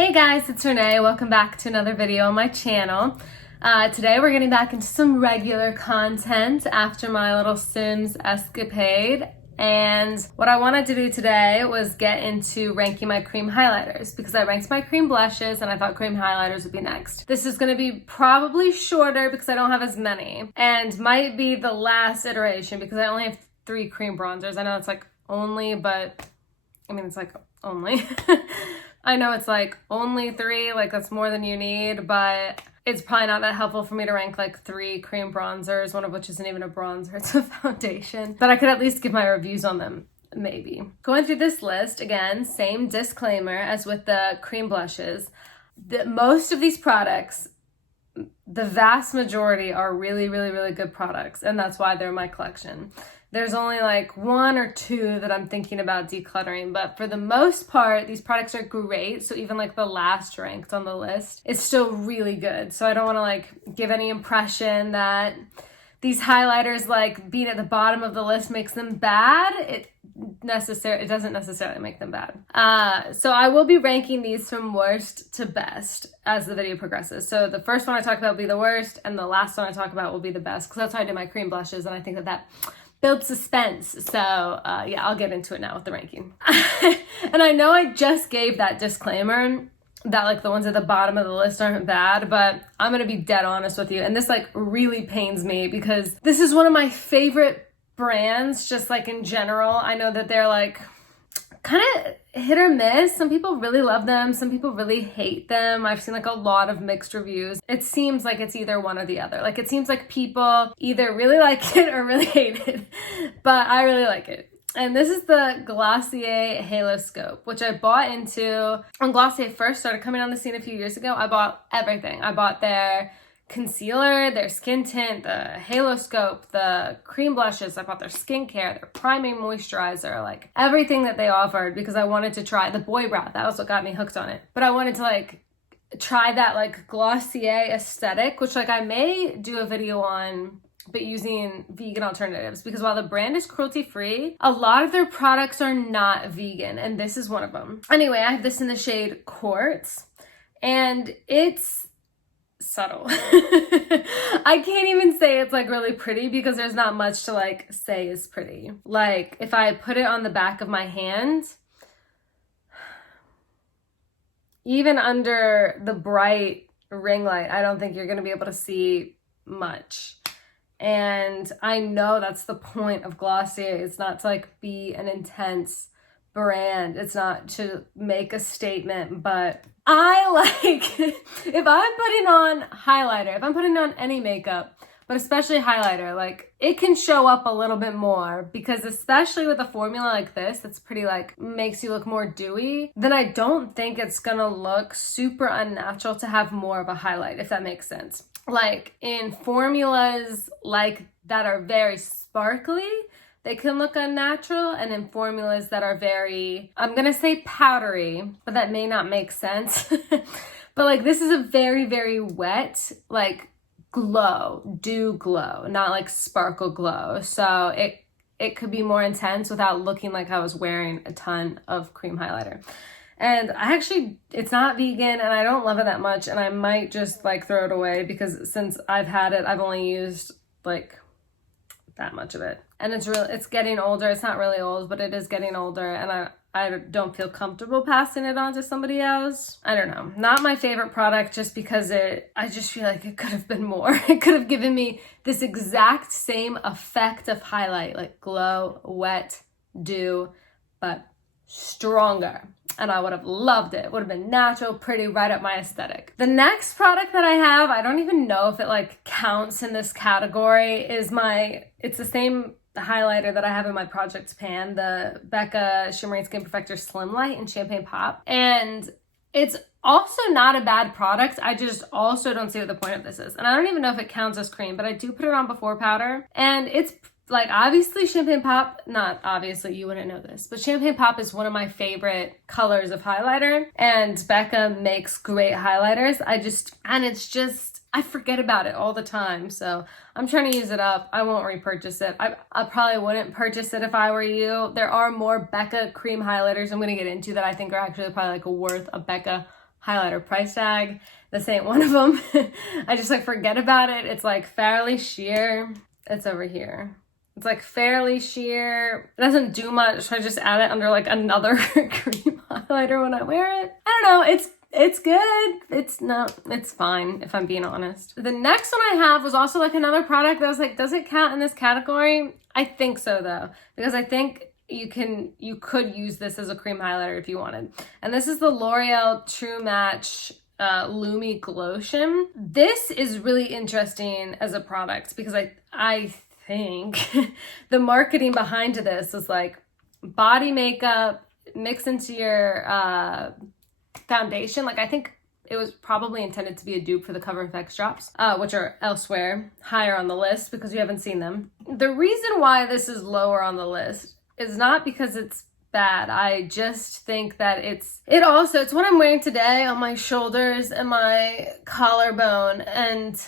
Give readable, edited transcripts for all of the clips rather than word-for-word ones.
Hey guys, it's Renee. Welcome back to another video on my channel. Today we're getting back into some regular content after my little Sims escapade. And what I wanted to do today was get into ranking my cream highlighters because I ranked my cream blushes and I thought cream highlighters would be next. This is going to be probably shorter because I don't have as many and might be the last iteration because I only have 3 cream bronzers. I know it's like only, but I mean, it's like only. I know it's like only 3, like that's more than you need, but it's probably not that helpful for me to rank like 3 cream bronzers, one of which isn't even a bronzer, it's a foundation. But I could at least give my reviews on them, maybe. Going through this list, again, same disclaimer as with the cream blushes. Most of these products, the vast majority are really, really, really good products, and that's why they're in my collection. There's only like 1 or 2 that I'm thinking about decluttering, but for the most part, these products are great. So even like the last ranked on the list is still really good. So I don't want to like give any impression that these highlighters like being at the bottom of the list makes them bad. It doesn't necessarily make them bad. So I will be ranking these from worst to best as the video progresses. So the first one I talk about will be the worst, and the last one I talk about will be the best, because that's how I do my cream blushes, and I think that build suspense. So yeah, I'll get into it now with the ranking. And I know I just gave that disclaimer that like the ones at the bottom of the list aren't bad, but I'm gonna be dead honest with you. And this like really pains me because this is one of my favorite brands, just like in general. I know that they're like kind of hit or miss. Some people really love them. Some people really hate them. I've seen like a lot of mixed reviews. It seems like it's either one or the other. Like it seems like people either really like it or really hate it, but I really like it. And this is the Glossier Halo Scope, which I bought into when Glossier first started coming on the scene a few years ago. I bought everything. I bought their concealer, their skin tint, the halo scope, the cream blushes. I bought their skincare, their priming moisturizer, like everything that they offered, because I wanted to try the boy brow. That was what got me hooked on it. But I wanted to like try that like Glossier aesthetic, which like I may do a video on, but using vegan alternatives, because while the brand is cruelty free, a lot of their products are not vegan, and this is one of them. Anyway, I have this in the shade Quartz, and it's subtle. I can't even say it's like really pretty because there's not much to like say is pretty. Like if I put it on the back of my hand, even under the bright ring light, I don't think you're gonna be able to see much. And I know that's the point of Glossier. It's not to like be an intense brand. It's not to make a statement, but I like, if I'm putting on highlighter, if I'm putting on any makeup, but especially highlighter, like it can show up a little bit more, because especially with a formula like this, that's pretty like makes you look more dewy, then I don't think it's gonna look super unnatural to have more of a highlight, if that makes sense. Like in formulas like that are very sparkly, they can look unnatural, and in formulas that are very, I'm gonna say powdery, but that may not make sense. But like this is a very, very wet, like glow, dew glow, not like sparkle glow. So it could be more intense without looking like I was wearing a ton of cream highlighter. And I actually, it's not vegan and I don't love it that much, and I might just like throw it away because since I've had it, I've only used like that much of it. And it's getting older. It's not really old, but it is getting older, and I don't feel comfortable passing it on to somebody else. I don't know. Not my favorite product, just because I just feel like it could have been more. It could have given me this exact same effect of highlight, like glow, wet, dew, but stronger. And I would have loved it. It would have been natural, pretty, right up my aesthetic. The next product that I have, I don't even know if it like counts in this category, is it's the same highlighter that I have in my Project Pan, the Becca Shimmering Skin Perfector Slim Light in Champagne Pop. And it's also not a bad product. I just also don't see what the point of this is. And I don't even know if it counts as cream, but I do put it on before powder. And it's like, obviously Champagne Pop, not obviously, you wouldn't know this, but Champagne Pop is one of my favorite colors of highlighter, and Becca makes great highlighters. I forget about it all the time, so I'm trying to use it up. I won't repurchase it. I probably wouldn't purchase it if I were you. There are more Becca cream highlighters I'm gonna get into that I think are actually probably like worth a Becca highlighter price tag. This ain't one of them. I just like forget about it. It's like Fairly Sheer. It's over here. It's like fairly sheer. It doesn't do much, so I just add it under like another cream highlighter when I wear it. I don't know, it's good. It's fine if I'm being honest. The next one I have was also like another product that I was like, does it count in this category? I think so though, because I think you could use this as a cream highlighter if you wanted. And this is the L'Oreal True Match Lumi Glotion. This is really interesting as a product because I think the marketing behind this was like body makeup mixed into your foundation. Like I think it was probably intended to be a dupe for the Cover FX drops, which are elsewhere higher on the list because you haven't seen them. The reason why this is lower on the list is not because it's bad. I just think that it's what I'm wearing today on my shoulders and my collarbone, and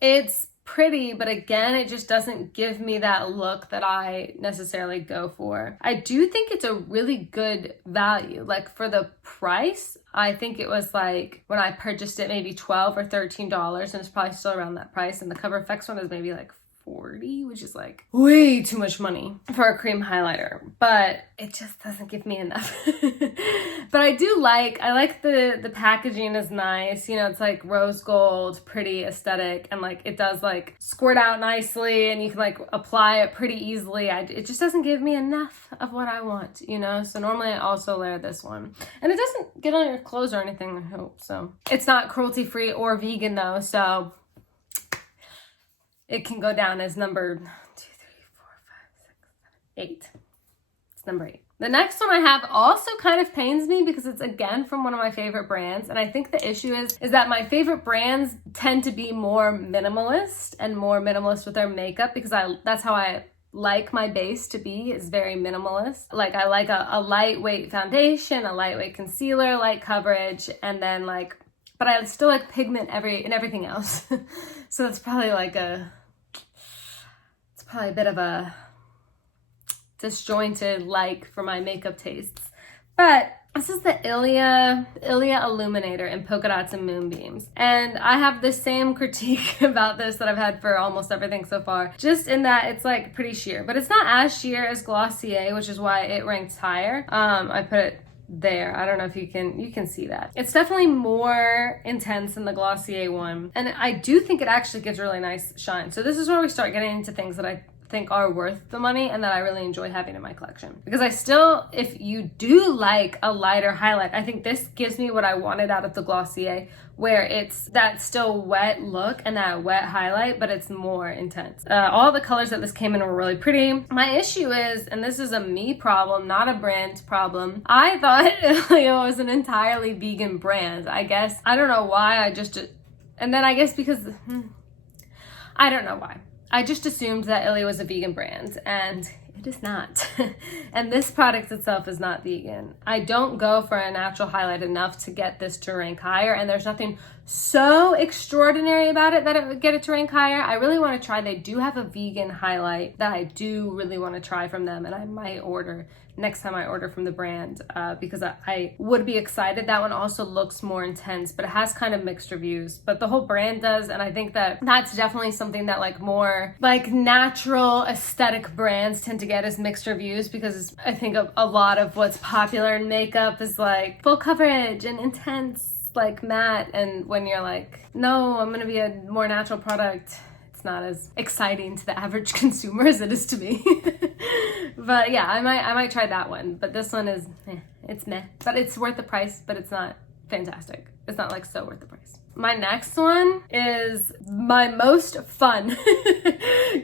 it's pretty, but again, it just doesn't give me that look that I necessarily go for. I do think it's a really good value. Like for the price, I think it was like when I purchased it maybe $12 or $13, and it's probably still around that price. And the Cover FX one is maybe like $40, which is like way too much money for a cream highlighter, but it just doesn't give me enough. But I like the packaging is nice. You know, it's like rose gold, pretty aesthetic, and like it does like squirt out nicely and you can like apply it pretty easily. It just doesn't give me enough of what I want, you know? So normally I also layer this one. And it doesn't get on your clothes or anything, I hope. So it's not cruelty free or vegan though, so it can go down as number 2, 3, 4, 5, 6, 7, 8. It's number 8. The next one I have also kind of pains me because it's again from one of my favorite brands. And I think the issue is that my favorite brands tend to be more minimalist with their makeup because that's how I like my base to be, is very minimalist. Like I like a lightweight foundation, a lightweight concealer, light coverage, and then like, but I still like pigment in everything else. So it's probably a bit of a disjointed like for my makeup tastes. But this is the Ilia Illuminator in polka dots and moonbeams. And I have the same critique about this that I've had for almost everything so far, just in that it's like pretty sheer, but it's not as sheer as Glossier, which is why it ranks higher. I put it there. I don't know if you can see that. It's definitely more intense than the Glossier one. And I do think it actually gives really nice shine. So this is where we start getting into things that I think are worth the money and that I really enjoy having in my collection. Because if you do like a lighter highlight, I think this gives me what I wanted out of the Glossier, where it's that still wet look and that wet highlight, but it's more intense. All the colors that this came in were really pretty. My issue is, and this is a me problem, not a brand problem, I thought Ilia was an entirely vegan brand. I guess, I don't know why, and then I guess because, I don't know why. I just assumed that Ilia was a vegan brand, and it is not. And this product itself is not vegan. I don't go for a natural highlight enough to get this to rank higher, and there's nothing so extraordinary about it that it would get it to rank higher. I really want to try. They do have a vegan highlight that I do really want to try from them, and I might order next time I order from the brand because I would be excited. That one also looks more intense, but it has kind of mixed reviews, but the whole brand does. And I think that that's definitely something that like more like natural aesthetic brands tend to get as mixed reviews, because I think a lot of what's popular in makeup is like full coverage and intense, like matte. And when you're like, no, I'm gonna be a more natural product, it's not as exciting to the average consumer as it is to me. But yeah, I might try that one. But this one is, it's meh. But it's worth the price, but it's not fantastic. It's not like so worth the price. My next one is my most fun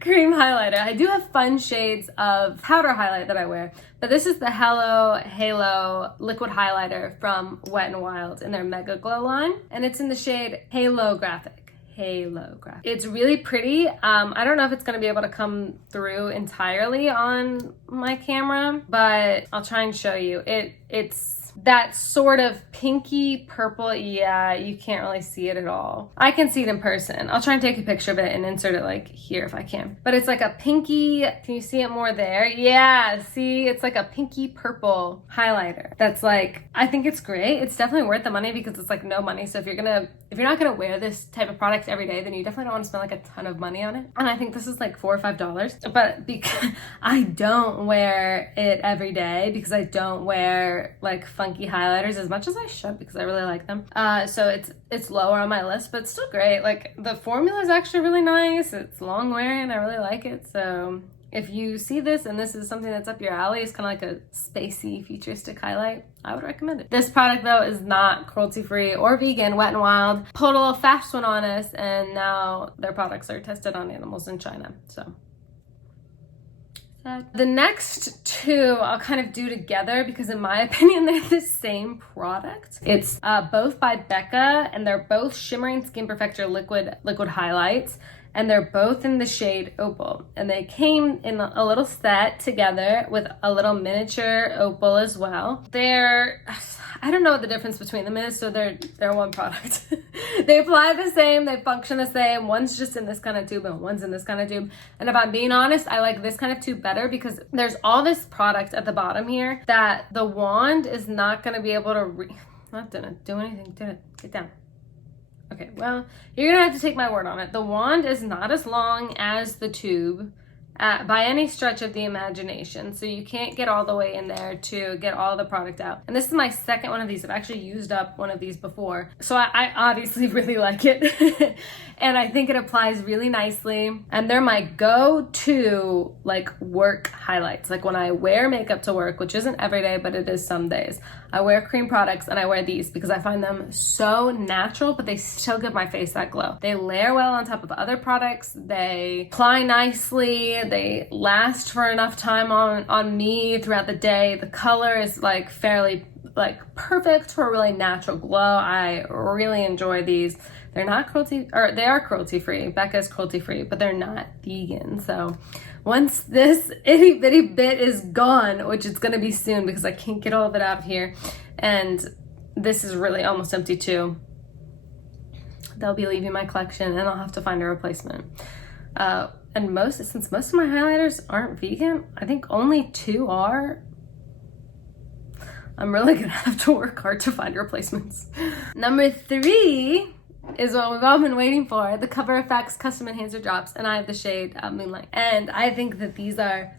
cream highlighter. I do have fun shades of powder highlight that I wear, but this is the Hello Halo liquid highlighter from Wet n Wild in their Mega Glow line, and it's in the shade Halo Graphic. It's really pretty. I don't know if it's going to be able to come through entirely on my camera, but I'll try and show you. It's that sort of pinky purple. Yeah, you can't really see it at all. I can see it in person. I'll try and take a picture of it and insert it like here if I can. But it's like a pinky, can you see it more there? Yeah, see, it's like a pinky purple highlighter. That's like, I think it's great. It's definitely worth the money because it's like no money. So if you're not gonna wear this type of product every day, then you definitely don't want to spend like a ton of money on it. And I think this is like $4 or $5. But because I don't wear it every day, because I don't wear like funky highlighters as much as I should because I really like them. So it's lower on my list, but still great. Like the formula is actually really nice. It's long wearing. I really like it. So if you see this and this is something that's up your alley, it's kind of like a spacey futuristic highlight, I would recommend it. This product though is not cruelty-free or vegan. Wet n Wild pulled a little fast one on us, and now their products are tested on animals in China. So the next two I'll kind of do together because in my opinion they're the same product. It's both by Becca, and they're both Shimmering Skin Perfector liquid highlights, and they're both in the shade Opal, and they came in a little set together with a little miniature opal as well. I don't know what the difference between them is, so they're one product. They apply the same, they function the same. One's just in this kind of tube and one's in this kind of tube. And if I'm being honest, I like this kind of tube better because there's all this product at the bottom here that the wand is not gonna be able to not gonna do anything. Did it? Get down. Okay, well, you're gonna have to take my word on it. The wand is not as long as the tube by any stretch of the imagination, so you can't get all the way in there to get all the product out. And this is my second one of these. I've actually used up one of these before, so I obviously really like it. And I think it applies really nicely, and they're my go-to like work highlights. Like when I wear makeup to work, which isn't every day, but it is some days, I wear cream products and I wear these because I find them so natural, but they still give my face that glow. They layer well on top of other products, they apply nicely, they last for enough time on me throughout the day. The color is like fairly like perfect for a really natural glow. I really enjoy these. They're not cruelty, or they are cruelty free. Becca's cruelty free, but they're not vegan. So once this itty bitty bit is gone, which it's gonna be soon because I can't get all of it out of here, and this is really almost empty too, they'll be leaving my collection and I'll have to find a replacement. And since most of my highlighters aren't vegan, I think only 2 are. I'm really gonna have to work hard to find replacements. Number 3 is what we've all been waiting for, the Cover FX Custom Enhancer Drops, and I have the shade Moonlight. And I think that these are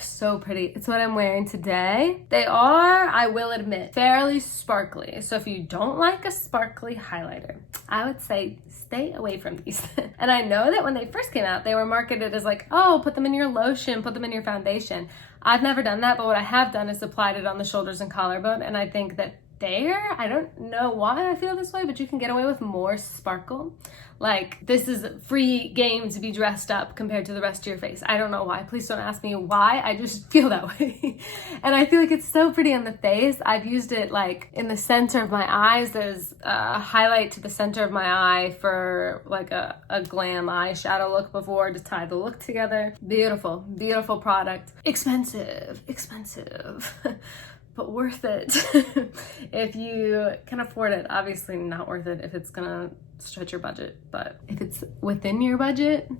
so pretty. It's what I'm wearing today. They are, I will admit, fairly sparkly. So if you don't like a sparkly highlighter, I would say stay away from these. And I know that when they first came out, they were marketed as like, oh, put them in your lotion, put them in your foundation. I've never done that, but what I have done is applied it on the shoulders and collarbone, and I think that I don't know why I feel this way, but you can get away with more sparkle. Like, this is free game to be dressed up compared to the rest of your face. I don't know why. Please don't ask me why. I just feel that way. And I feel like it's so pretty on the face. I've used it like in the center of my eyes. There's a highlight to the center of my eye for like a glam eyeshadow look before to tie the look together. Beautiful, beautiful product. Expensive. But worth it if you can afford it. Obviously not worth it if it's gonna stretch your budget, but if it's within your budget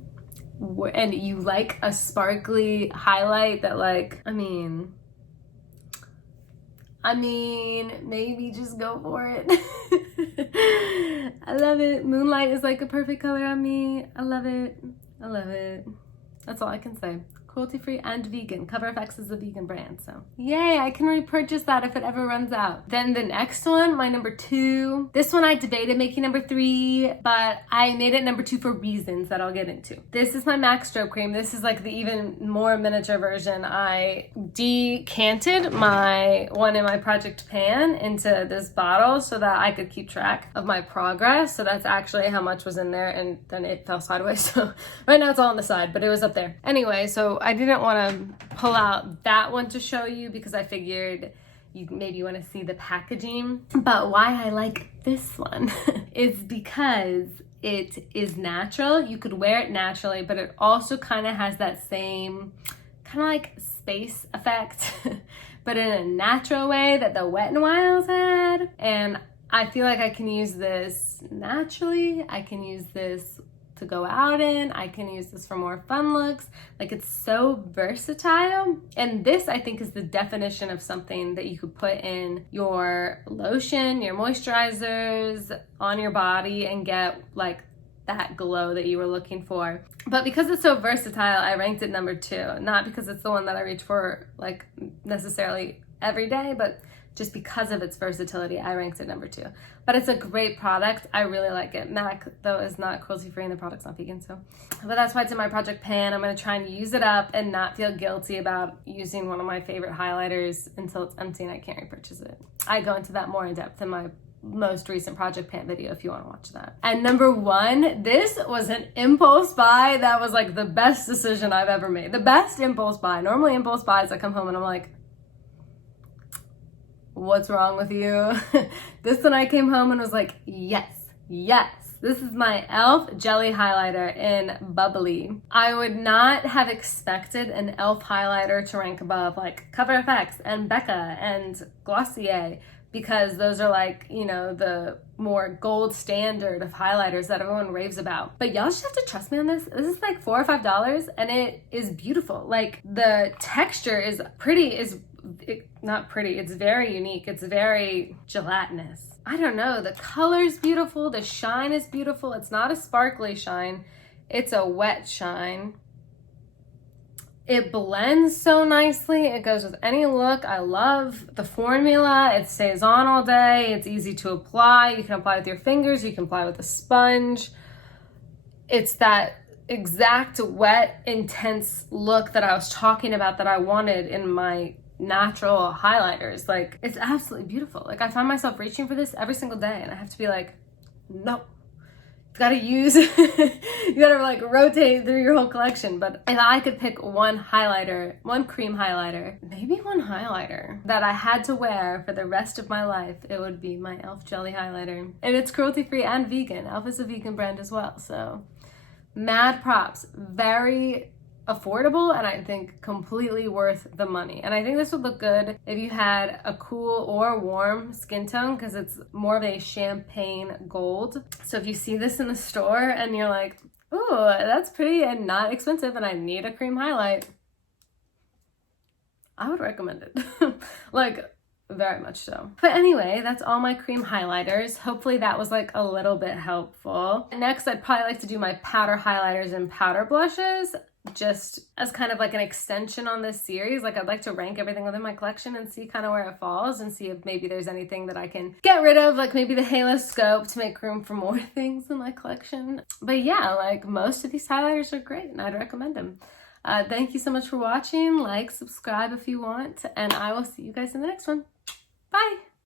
and you like a sparkly highlight that like, I mean, maybe just go for it. I love it. Moonlight is like a perfect color on me. I love it. That's all I can say. Cruelty-free and vegan. Cover FX is a vegan brand, so yay, I can repurchase that if it ever runs out. Then the next one, my number 2. This one I debated making number 3, but I made it number 2 for reasons that I'll get into. This is my MAC Strobe Cream. This is like the even more miniature version. I decanted my one in my project pan into this bottle so that I could keep track of my progress. So that's actually how much was in there, and then it fell sideways. So right now it's all on the side, but it was up there. Anyway, so I didn't want to pull out that one to show you because I figured you maybe want to see the packaging. But why I like this one is because it is natural. You could wear it naturally, but it also kind of has that same kind of like space effect but in a natural way that the Wet n Wilds had. And I feel like I can use this naturally. I can use this to go out in. I can use this for more fun looks. Like, it's so versatile. And this, I think, is the definition of something that you could put in your lotion, your moisturizers, on your body and get like that glow that you were looking for. But because it's so versatile, I ranked it number 2. Not because it's the one that I reach for like necessarily every day, but just because of its versatility, I ranked it number 2. But it's a great product. I really like it. MAC, though, is not cruelty-free and the product's not vegan, so. But that's why it's in my project pan. I'm gonna try and use it up and not feel guilty about using one of my favorite highlighters until it's empty and I can't repurchase it. I go into that more in depth in my most recent project pan video if you want to watch that. And number 1, this was an impulse buy that was like the best decision I've ever made. The best impulse buy. Normally impulse buys, I come home and I'm like, what's wrong with you? This one I came home and was like, yes. This is my e.l.f. jelly highlighter in Bubbly. I would not have expected an e.l.f. highlighter to rank above like Cover FX and Becca and Glossier, because those are like, you know, the more gold standard of highlighters that everyone raves about. But y'all just have to trust me on this. This is like $4 or $5 and it is beautiful. Like, the texture is not pretty, it's very unique. It's very gelatinous. I don't know, the color's beautiful, the shine is beautiful. It's not a sparkly shine, it's a wet shine. It blends so nicely. It goes with any look. I love the formula. It stays on all day. It's easy to apply. You can apply with your fingers. You can apply with a sponge. It's that exact wet, intense look that I was talking about that I wanted in my natural highlighters. Like, it's absolutely beautiful. Like, I find myself reaching for this every single day and I have to be like, no. Gotta use you gotta like rotate through your whole collection. But if I could pick one highlighter, one cream highlighter, maybe one highlighter that I had to wear for the rest of my life, it would be my e.l.f. jelly highlighter. And it's cruelty free and vegan. e.l.f. is a vegan brand as well, so mad props. Very affordable and I think completely worth the money. And I think this would look good if you had a cool or warm skin tone, because it's more of a champagne gold. So if you see this in the store and you're like, ooh, that's pretty and not expensive and I need a cream highlight, I would recommend it. Like, very much so. But anyway, that's all my cream highlighters. Hopefully that was like a little bit helpful. Next, I'd probably like to do my powder highlighters and powder blushes, just as kind of like an extension on this series. Like, I'd like to rank everything within my collection and see kind of where it falls and see if maybe there's anything that I can get rid of, like maybe the halo scope to make room for more things in my collection. But yeah, like, most of these highlighters are great and I'd recommend them. Thank you so much for watching. Like, subscribe if you want, and I will see you guys in the next one. Bye!